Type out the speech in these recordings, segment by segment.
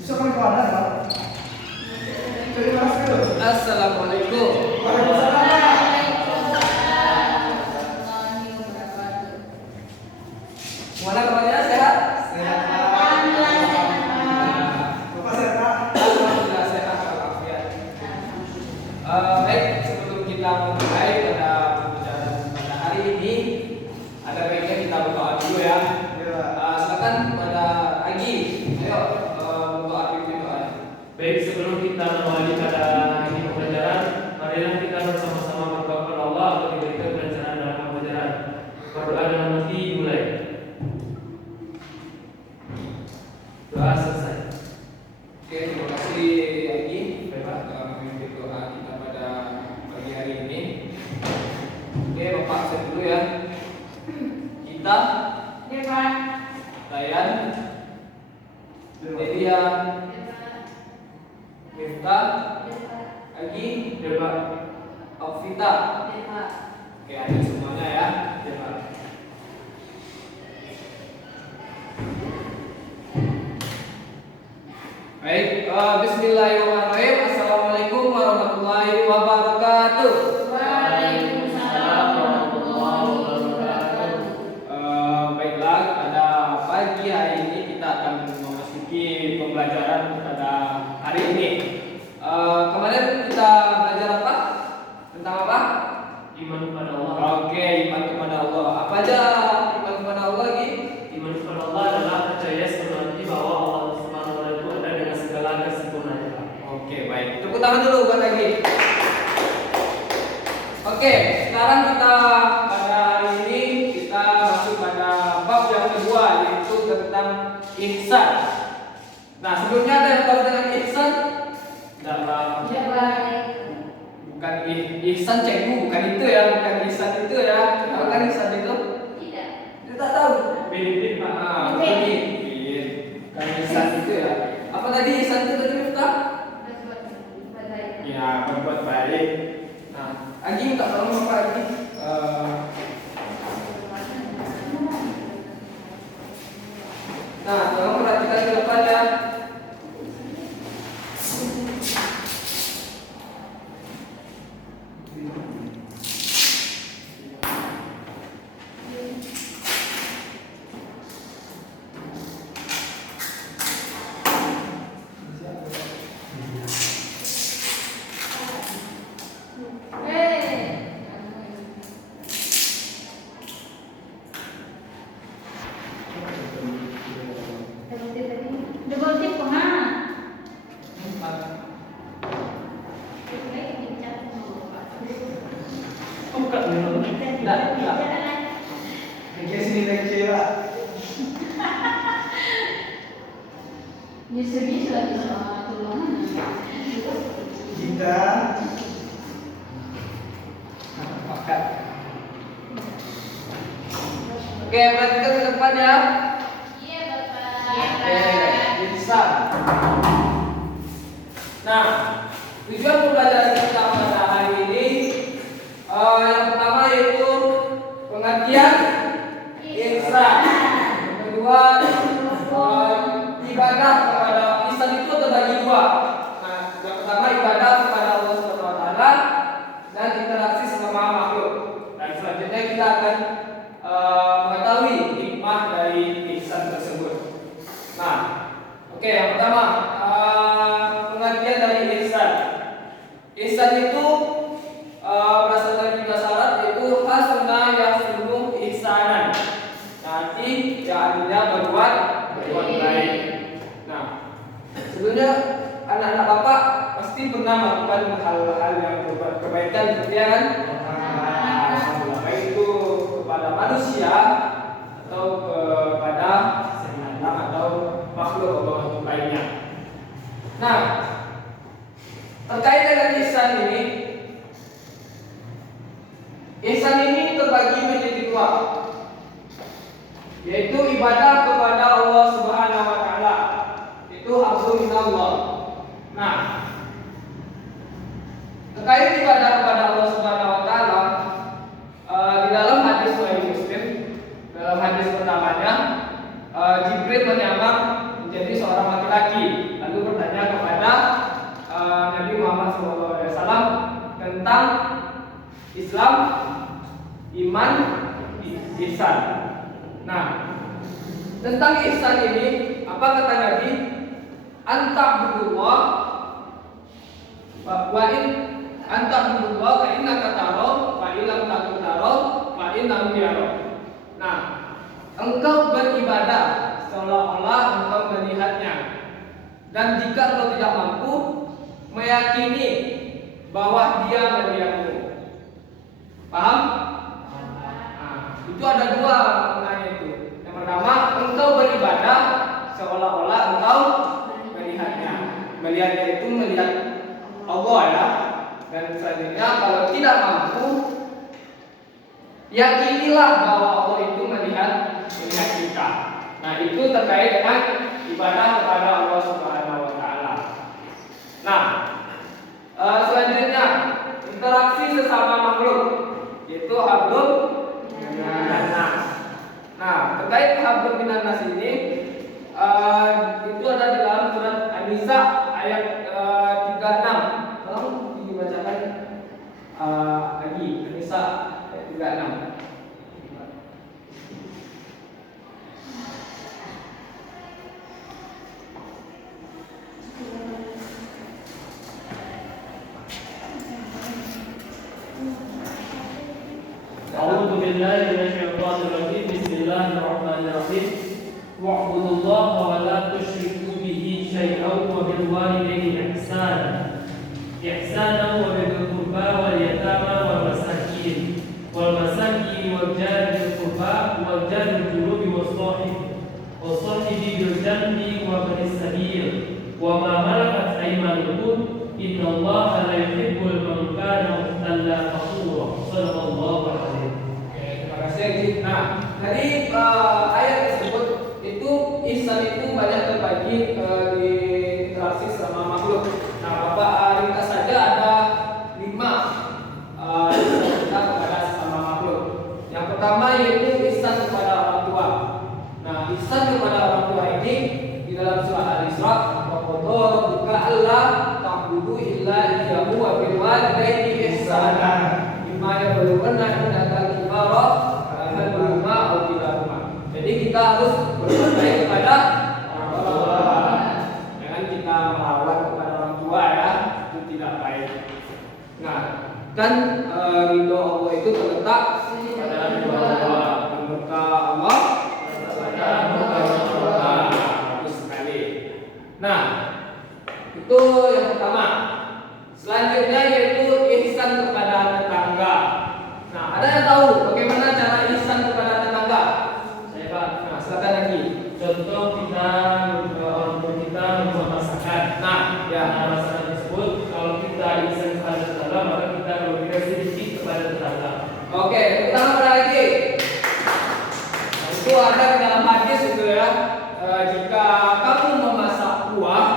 Bisa kan kalau ada, Pak? Terima kasih. Assalamualaikum. Waalaikumsalam. Gimana kabarnya, sehat? Sehat, Pak. Bapak sehat, Pak? Alhamdulillah sehat walafiat. Baik, sebelum kita mulai pada pembelajaran pada hari ini, ada baiknya kita berdoa dulu ya. Silakan pada Agi, ayo berdoa dulu doa. Baik, sebelum kita mengawali pada ini pembelajaran, marilah kita bersama-sama berdoa kepada Allah untuk diberikan kelancaran dalam pembelajaran. Berdoa dalam hati mulai. Doa selesai. Oke, terima kasih Agi. Bapak telah memimpin doa kita pada pagi hari ini. Oke, Bapak saya dulu ya. Kita, Ya, Pak. Dayan, Delia, Miftah, Agi, Coba. Alvita. Ya, Pak. Oke, ada semuanya ya. Coba. Baik, bismillahirrahmanirrahim. Assalamualaikum warahmatullahi wabarakatuh. Waalaikumsalam warahmatullahi wabarakatuh. Baiklah, pada pagi hari ini kita akan memasuki pembelajaran pada hari ini. Kemarin kita belajar apa? Tentang apa? Iman kepada Allah. Oke, iman kepada Allah. Apa aja iman kepada Allah lagi? Iman kepada Allah adalah percaya sepenuhnya bahwa Allah Subhanahu wa Ta'ala itu ada dengan segala kesempurnaannya. Oke, baik. Tepuk tangan dulu buat lagi. Oke, sekarang kita pada hari ini kita masuk pada bab yang kedua, yaitu tentang ihsan. Nah, sebelumnya ada yang tahu dengan ihsan? Dalam Ya, Pak. bukan ihsan cenggu, bukan itu ya, bukan ihsan itu ya. Tahu kan ihsan itu? Tidak. Kita tahu. Bin Pak. Ini bukan ihsan itu ya. Apa tadi ihsan itu tadi Miftah? Berbuat baik. Ya, berbuat baik. Nah, Agi minta tolong Bapak Agi. Nah, tolong perhatikan ke depan ya. Double tip kemana? Bukan dulu. Enggak. Oke, sini lagi, Pak. Bisa-bisa lagi soal tolongan. Kita Makan. Oke, perhatikan ke depan ya. Iya, Bapak. Oke, ihsan. Nah, tujuan pembelajaran kita pada hari ini yang pertama yaitu pengertian ihsan. Yang kedua, ibadah kepada ihsan itu terbagi dua. Nah, yang pertama ibadah kepada Allah Subhanahu wa taala dan interaksi sama makhluk. Dan selanjutnya kita akan mengetahui hikmah dari ihsan tersebut. Nah, oke, yang pertama pengertian dari ihsan. Ihsan itu berasal dari tiga syarat, yaitu hasuna yasunu ihsanan. Nanti yang artinya berbuat baik. Nah, sebelumnya anak-anak Bapak pasti pernah melakukan hal-hal yang berbuat kebaikan, seperti ya kan? Baik itu kepada manusia atau kepada binatang atau makhluk lainnya. Nah, terkait dengan ihsan ini terbagi menjadi dua, yaitu ibadah kepada Allah Subhanahu wa taala. Itu haqqun minallah. Nah, terkait ibadah kepada Allah Subhanahu wa taala, di dalam hadis Sahih Muslim, dalam hadis pertamanya Jibril menyamar menjadi seorang laki-laki. Lalu iman, ihsan. Nah, tentang ihsan ini apa kata Nabi? Anta'budullah wa in anta'budullah fa innaka tarahu fa illam takun tarahu fa innahu yarahu. Nah, engkau beribadah seolah-olah engkau melihatnya, dan jika engkau tidak mampu, meyakini bahwa dia melihatmu. Paham? Nah, itu ada dua maknanya itu. Yang pertama, engkau beribadah seolah-olah engkau melihatnya. Melihatnya itu melihat Allah ya. Dan selanjutnya, kalau tidak mampu, yakinilah bahwa Allah itu melihat kita. Nah, itu terkait dengan ibadah kepada Allah Subhanahu wa taala. Nah, selanjutnya interaksi sesama makhluk, yaitu hablum minan nas. Nah, terkait hablum minan nas ini itu ada di dalam surat An-Nisa ayat 36. Tolong dibacakan lagi An-Nisa ayat 36. أعوذ بالله من الشيطان الرجيم. بسم الله الرحمن الرحيم. واعبدوا الله ولا تشركوا به شيئا وبالوالدين إحسانا وبذي القربى واليتامى والمساكين والجار ذي القربى والجار الجنوب والصاحب بالجنب وابن السبيل وما ملكت أيمانكم إن الله لا يحب من كان مختالا فخورا. صدق الله العظيم. Terima kasih. Nah, dari ayat tersebut itu ihsan itu banyak terbagi di interaksi sama makhluk. Nah, Bapak ringkas saja ada 5 ihsan kita kepada sesama makhluk. Yang pertama yaitu ihsan kepada orang tua. Nah, ihsan kepada orang tua ini di dalam surah Al-Isra, wa qadha rabbuka alla ta'budu illa iyyahu wa bil walidayni ihsana. Imma yablughanna indaka al-kibara ahaduhuma aw kilahuma. Jadi kita harus berbuat baik kepada orang tua. Jangan kita melawan kepada orang tua ya, itu tidak baik. Nah, kan ridho Allah itu terletak pada ridho Allah. Murka Allah pada murka Allah. Bagus sekali. Nah, itu yang pertama. Selanjutnya yaitu ihsan kepada tetangga. Nah, ada yang tahu bagaimana cara ihsan kepada tetangga? Saya Pak. Nah, silakan lagi. Contoh kita orang tua kita membuat masakan. Nah, ya. Masakan tersebut kalau kita ihsan kepada tetangga maka kita memberikan sedikit kepada tetangga. Oke, kita apa lagi? Nah, itu ada di dalam hadis itu ya. Jika kamu memasak buah,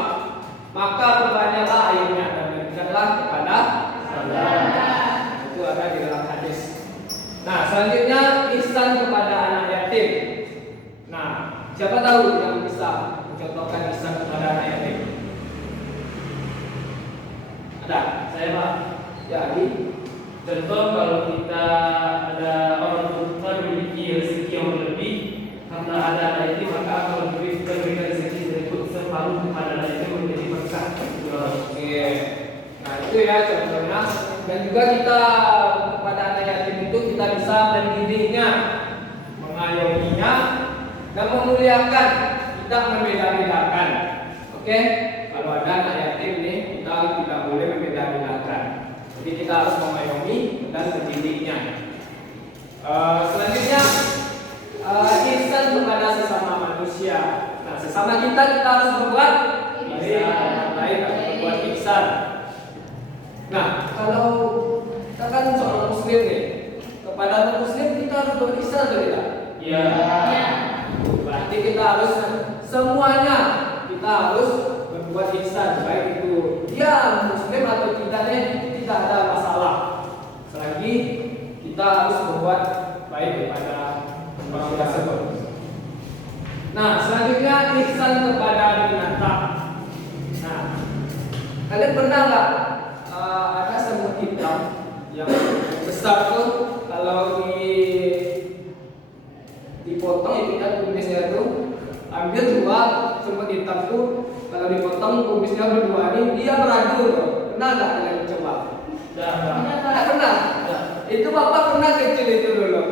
maka perbanyaklah airnya dan berikanlah kepada saudara. Itu ada di dalam hadis. Nah, selanjutnya ihsan kepada anak yatim. Nah, siapa tahu yang bisa mencontohkan ihsan kepada anak yatim? Ada? Saya Pak. Jadi, Contoh kalau kita ada orang tua memiliki rezeki yang berlebih karena ada anak yatim maka kalau kita berikan rezeki tersebut separuh kepada anak yatim menjadi berkah. oke. Nah, itu ya contohnya. Dan juga kita kepada anak yatim itu kita bisa mendidiknya, mengayominya, dan memuliakan, tidak membeda-bedakan. Oke? Kalau ada anak yatim nih, kita tidak boleh membeda-bedakan. Jadi kita harus mengayomi dan mendidiknya. Selanjutnya ihsan kepada sesama manusia. Nah, sesama kita harus berbuat baik atau berbuat ihsan. Nah, kalau kita kan seorang muslim nih, kepada non muslim kita harus berihsan atau tidak? Iya. Berarti kita harus semuanya kita harus berbuat ihsan, baik itu dia muslim atau tidak nih, tidak ada masalah. Selagi kita harus berbuat baik kepada orang tersebut. Nah, selanjutnya ihsan kepada binatang. Nah, kalian pernah nggak ada semut hitam yang besar tuh kalau di dipotong kumisnya berdua nih, dia beradu tuh. Pernah nggak kalian coba? Nggak pernah. Itu bapak pernah kecil itu dulu.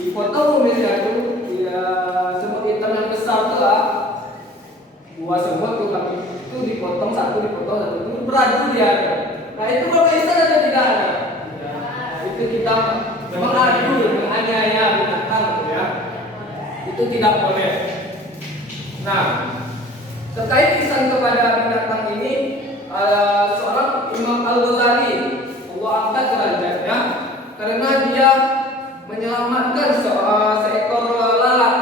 Dipotong kumisnya tuh, dia semut hitam yang besar tuh lah. Buah semut tuh kami itu dipotong satu itu beradu dia. Nah itu kalau Islam ada tidak ada? Itu kita mengadu, menganiaya binatang ya. Itu tidak boleh. Nah, terkait ihsan kepada binatang ini, seorang Imam Al-Ghazali Allah angkat derajatnya karena dia menyelamatkan seekor lalat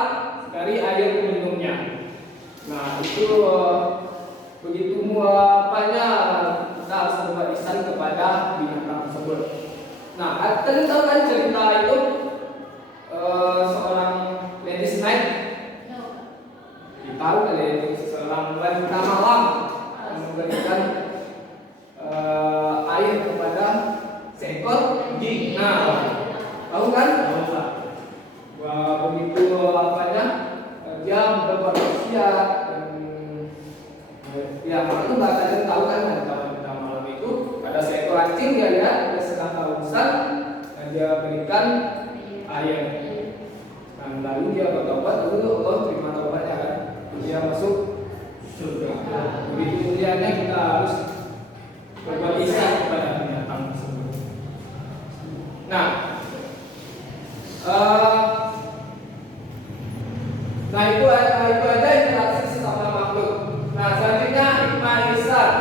dari air minumnya. Nah, itu begitu apanya kita harus berbuat ihsan kepada binatang tersebut. Nah, tadi tahu kan cerita itu seorang ladies night. Tahu kali itu seorang wanita malam memberikan air kepada seekor jin. Nah, tahu kan? Begitu apanya dia berbuat maksiat dan ya itu bahkan tahu kan wanita malam itu ada seekor anjing dia lihat dia sedang kehausan dan dia berikan air. Dan lalu dia bertobat, lalu Allah terima taubatnya kan. Dia masuk surga. Begitu mulianya kita harus berbuat ihsan kepada binatang tersebut. Nah, itu aja interaksi sesama makhluk. Nah, selanjutnya hikmah ihsan.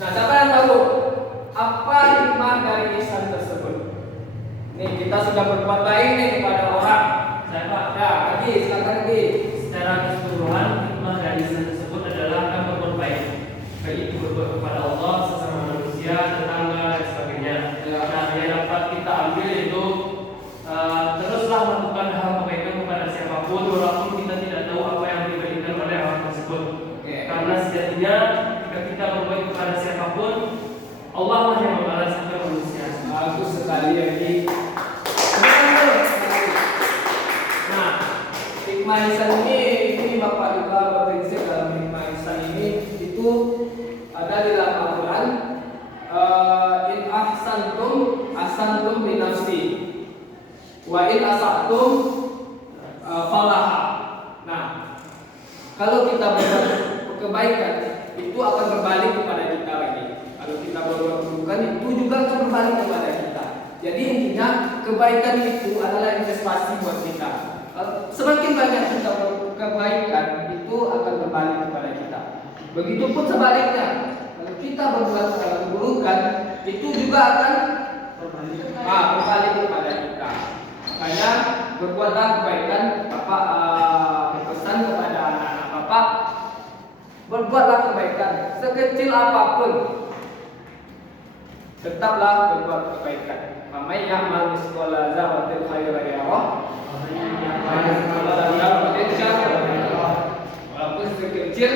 Nah, siapa yang tahu apa hikmah dari ihsan tersebut? Nih kita sudah berbuat baik nih kepada orang. Siapa? Ya, lagi silakan lagi. Secara keseluruhan hikmah dari ihsan tersebut adalah akan berbuat baik, baik itu berbuat kepada Allah, sesama manusia, tetangga dan sebagainya. Ya. Nah, yang dapat kita ambil itu teruslah melakukan hal kebaikan kepada siapapun, walaupun kita tidak tahu apa yang diberikan oleh orang tersebut. Oke. Karena sejatinya jika kita berbuat kepada siapapun, Allah lah yang membalas sampai manusia. Bagus sekali ya ini. Nah, hikmah ihsan ini Bapak juga berprinsip dalam hikmah ihsan ini itu ada di dalam Al-Quran. In ahsantum li nafsi wa in asatum falaha. Nah, kalau kita berbuat kebaikan itu akan berbalik kepada kita lagi. Kalau kita berbuat keburukan itu juga akan berbalik kepada kita. Jadi intinya kebaikan itu adalah investasi buat kita. Semakin banyak kita berkebaikan itu akan berbalik kepada kita. Begitupun sebaliknya, kalau kita berbuat keburukan itu juga akan berbalik kepada kita. Makanya berbuatlah kebaikan. Bapak berpesan kepada anak-anak Bapak, berbuatlah kebaikan sekecil apapun. Tetaplah berbuat kebaikan. Mamay ya'mal misqala dzarratin khairan yarah. Walaupun sekecil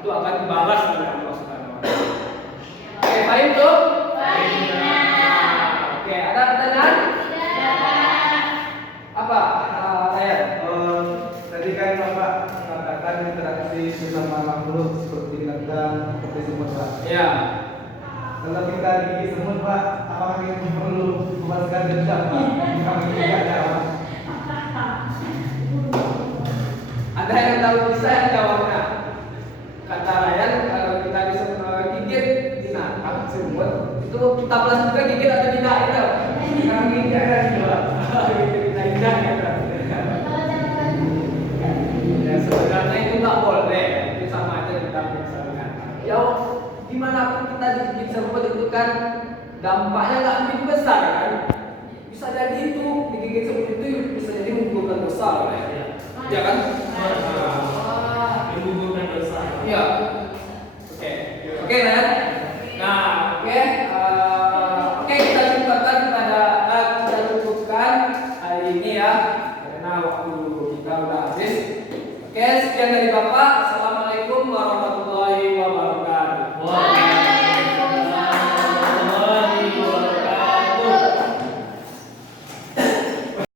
itu akan dibalas oleh Allah Subhanahu wa taala. Oke, paham tuh? Oke, ada pertanyaan? Apa? Ayat. Tadi kan Bapak mengatakan interaksi bersama makhluk seperti binatang, seperti semut Pak. Ya. Kalau kita gigit semut Pak, apakah kita perlu membalaskan dendam Pak? Jika tidak ada Pak. Ada yang tahu bisa jawabnya? Kata Ryan, kalau kita bisa gigit binatang semut, itu kita balas juga gigit atau tidak itu? Kalau gigit ada juga. Kita indah gitu. Ya sebenarnya itu tak boleh. Itu sama aja kita misalkan. Ya gimana pun kita digigit semut itu kan dampaknya nggak begitu besar kan? Bisa jadi itu digigit semut itu bisa jadi menggugurkan dosa ya. Ya kan? Menggugurkan dosa. Iya. Oke. Oke, nah